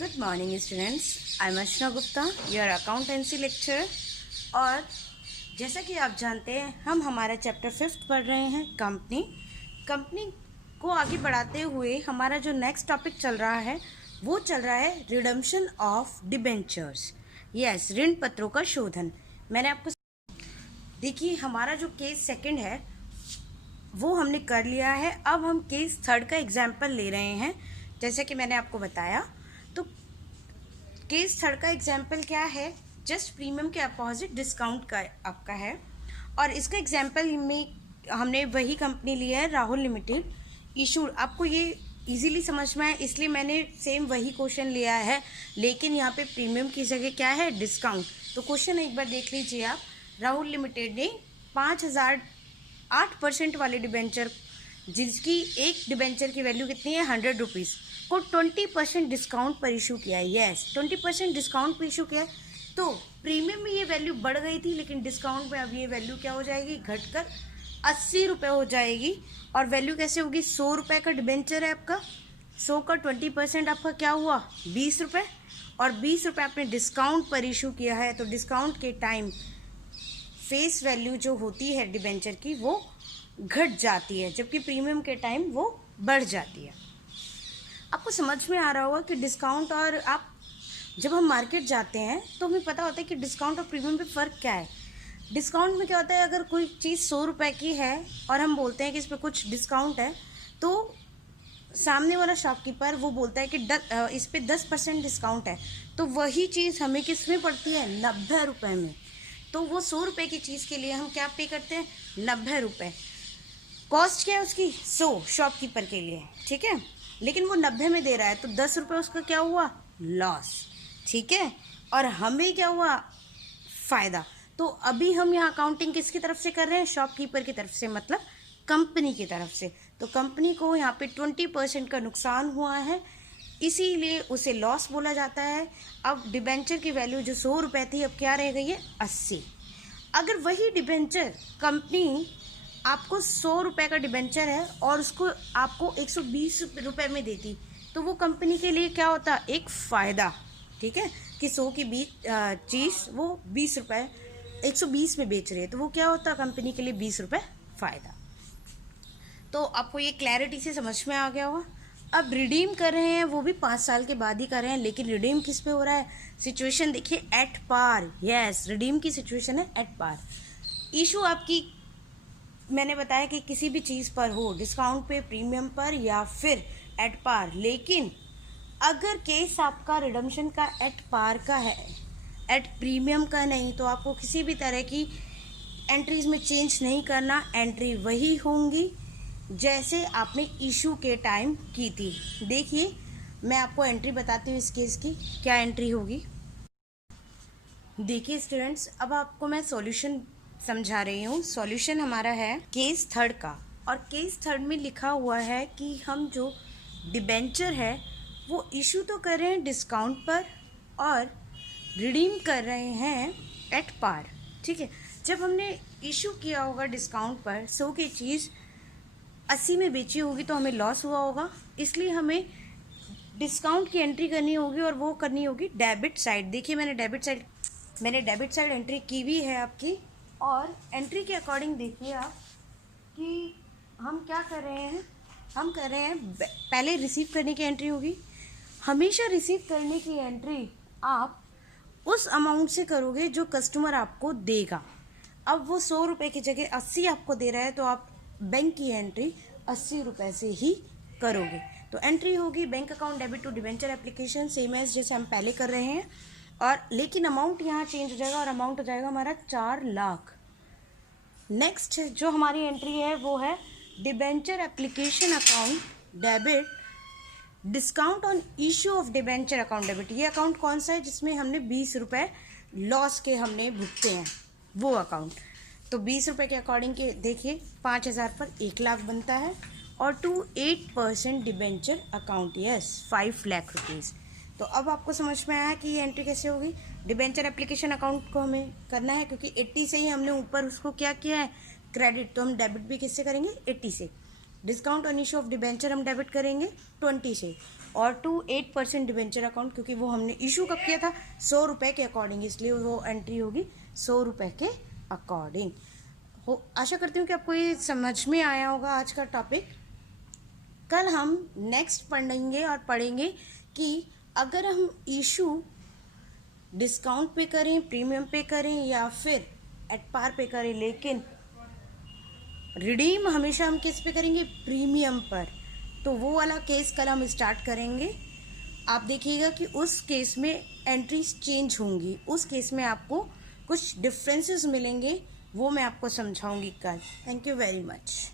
Good morning students, I am Archana Gupta, your accountancy lecture. और जैसा कि आप जानते हैं, हम हमारा चैप्टर 5 पढ़ रहे हैं कंपनी को आगे बढ़ाते हुए हमारा जो नेक्स्ट टॉपिक चल रहा है वो चल रहा है रिडम्पशन ऑफ डिबेंचर्स। यस, ऋण पत्रों का शोधन। मैंने आपको देखिए, हमारा जो केस सेकंड है वो हमने कर लिया है। अब हम केस थर्ड का एग्जाम्पल ले रहे हैं। जैसे कि मैंने आपको बताया, तो केस थर्ड का एग्जाम्पल क्या है, जस्ट प्रीमियम के अपोजिट डिस्काउंट का आपका है। और इसका एग्जाम्पल में हमने वही कंपनी लिया है, राहुल लिमिटेड इशूड। आपको ये इजीली समझ में आए इसलिए मैंने सेम वही क्वेश्चन लिया है, लेकिन यहाँ पे प्रीमियम की जगह क्या है, डिस्काउंट। तो क्वेश्चन एक बार देख लीजिए आप। राहुल लिमिटेड ने 8% वाले डिबेंचर, जिसकी एक डिबेंचर की वैल्यू कितनी है, 100 रुपीज़, को 20% डिस्काउंट पर इशू किया है। यस, 20% डिस्काउंट पर इशू किया है। तो प्रीमियम में ये वैल्यू बढ़ गई थी, लेकिन डिस्काउंट में अब ये वैल्यू क्या हो जाएगी, घटकर 80 रुपये हो जाएगी। और वैल्यू कैसे होगी, 100 रुपये का डिबेंचर है आपका, 100 का 20% आपका क्या हुआ, 20 रुपये। और 20 रुपये आपने डिस्काउंट पर इशू किया है, तो डिस्काउंट के टाइम फेस वैल्यू जो होती है डिबेंचर की वो घट जाती है, जबकि प्रीमियम के टाइम वो बढ़ जाती है। आपको समझ में आ रहा होगा कि डिस्काउंट और आप जब हम मार्केट जाते हैं तो हमें पता होता है कि डिस्काउंट और प्रीमियम पे फ़र्क क्या है। डिस्काउंट में क्या होता है, अगर कोई चीज़ 100 रुपये की है और हम बोलते हैं कि इस पर कुछ डिस्काउंट है, तो सामने वाला शॉपकीपर वो बोलता है कि इस पर 10% डिस्काउंट है, तो वही चीज़ हमें किस में पड़ती है, 90 रुपये में। तो वो 100 रुपये की चीज़ के लिए हम क्या पे करते हैं, 90 रुपये। कॉस्ट क्या है उसकी, 100 शॉपकीपर के लिए, ठीक है। लेकिन वो 90 में दे रहा है, तो 10 रुपये उसका क्या हुआ, लॉस, ठीक है। और हमें क्या हुआ, फ़ायदा। तो अभी हम यहाँ अकाउंटिंग किसकी तरफ से कर रहे हैं, शॉपकीपर की तरफ से, मतलब कंपनी की तरफ से। तो कंपनी को यहाँ पे 20% का नुकसान हुआ है, इसीलिए उसे लॉस बोला जाता है। अब डिबेंचर की वैल्यू जो 100 रुपये थी, अब क्या रह गई है, 80। अगर वही डिबेंचर कंपनी आपको 100 रुपये का डिबेंचर है और उसको आपको 120 रुपये में देती, तो वो कंपनी के लिए क्या होता, एक फ़ायदा, ठीक है, कि 100 की चीज़ वो 20 रुपये 120 में बेच रही है, तो वो क्या होता, कंपनी के लिए 20 रुपये फ़ायदा। तो आपको ये क्लैरिटी से समझ में आ गया होगा। अब रिडीम कर रहे हैं, वो भी 5 साल के बाद ही कर रहे हैं, लेकिन रिडीम किस पे हो रहा है, सिचुएशन देखिए, एट पार। यस, रिडीम की सिचुएशन है एट पार। इशू आपकी मैंने बताया कि किसी भी चीज़ पर हो, डिस्काउंट पे, प्रीमियम पर, या फिर एट पार। लेकिन अगर केस आपका रिडम्पशन का एट पार का है, एट प्रीमियम का नहीं, तो आपको किसी भी तरह की एंट्रीज में चेंज नहीं करना। एंट्री वही होंगी जैसे आपने इशू के टाइम की थी। देखिए, मैं आपको एंट्री बताती हूँ इस केस की, क्या एंट्री होगी। देखिए स्टूडेंट्स, अब आपको मैं सॉल्यूशन समझा रही हूँ। सॉल्यूशन हमारा है केस थर्ड का, और केस थर्ड में लिखा हुआ है कि हम जो डिबेंचर है वो इशू तो कर रहे हैं डिस्काउंट पर और रिडीम कर रहे हैं एट पार, ठीक है। जब हमने इशू किया होगा डिस्काउंट पर, 100 की चीज़ 80 में बेची होगी, तो हमें लॉस हुआ होगा, इसलिए हमें डिस्काउंट की एंट्री करनी होगी, और वो करनी होगी डेबिट साइड। देखिए, मैंने डेबिट साइड एंट्री की हुई है आपकी। और एंट्री के अकॉर्डिंग देखिए आप कि हम क्या कर रहे हैं, हम कर रहे हैं पहले रिसीव करने की एंट्री होगी। हमेशा रिसीव करने की एंट्री आप उस अमाउंट से करोगे जो कस्टमर आपको देगा। अब वो 100 रुपये की जगह 80 आपको दे रहा है, तो आप बैंक की एंट्री 80 रुपये से ही करोगे। तो एंट्री होगी bank account debit to debenture application, same as जैसे हम पहले कर रहे हैं। और लेकिन अमाउंट यहाँ चेंज हो जाएगा, और अमाउंट हो जाएगा हमारा 4 लाख। नेक्स्ट जो हमारी एंट्री है वो है debenture application account debit discount on issue of debenture account debit. ये अकाउंट कौन सा है, जिसमें हमने 20 रुपये लॉस के हमने भुगते हैं, वो अकाउंट। तो 20 रुपये के अकॉर्डिंग के देखिए, 5000 पर 1 लाख बनता है, और to 8% debenture account, yes, 5 lakh rupees. तो अब आपको समझ में आया कि ये एंट्री कैसे होगी। डिबेंचर एप्लीकेशन अकाउंट को हमें करना है, क्योंकि 80 से ही हमने ऊपर उसको क्या किया है, क्रेडिट, तो हम डेबिट भी किससे करेंगे, 80 से। Discount on issue of debenture हम डेबिट करेंगे 20 से, और टू 8% डिबेंचर अकाउंट, क्योंकि वो हमने इशू कब किया था 100 रुपये के अकॉर्डिंग, इसलिए वो एंट्री होगी 100 रुपये के अकॉर्डिंग। हो आशा करती हूँ कि आपको ये समझ में आया होगा आज का टॉपिक। कल हम नेक्स्ट पढ़ेंगे कि अगर हम इशू डिस्काउंट पे करें, प्रीमियम पे करें या फिर एट पार पे करें, लेकिन रिडीम हमेशा हम किस पे करेंगे, प्रीमियम पर, तो वो वाला केस कल हम स्टार्ट करेंगे। आप देखिएगा कि उस केस में एंट्रीज चेंज होंगी, उस केस में आपको कुछ डिफरेंसेस मिलेंगे, वो मैं आपको समझाऊंगी कल। Thank you very much.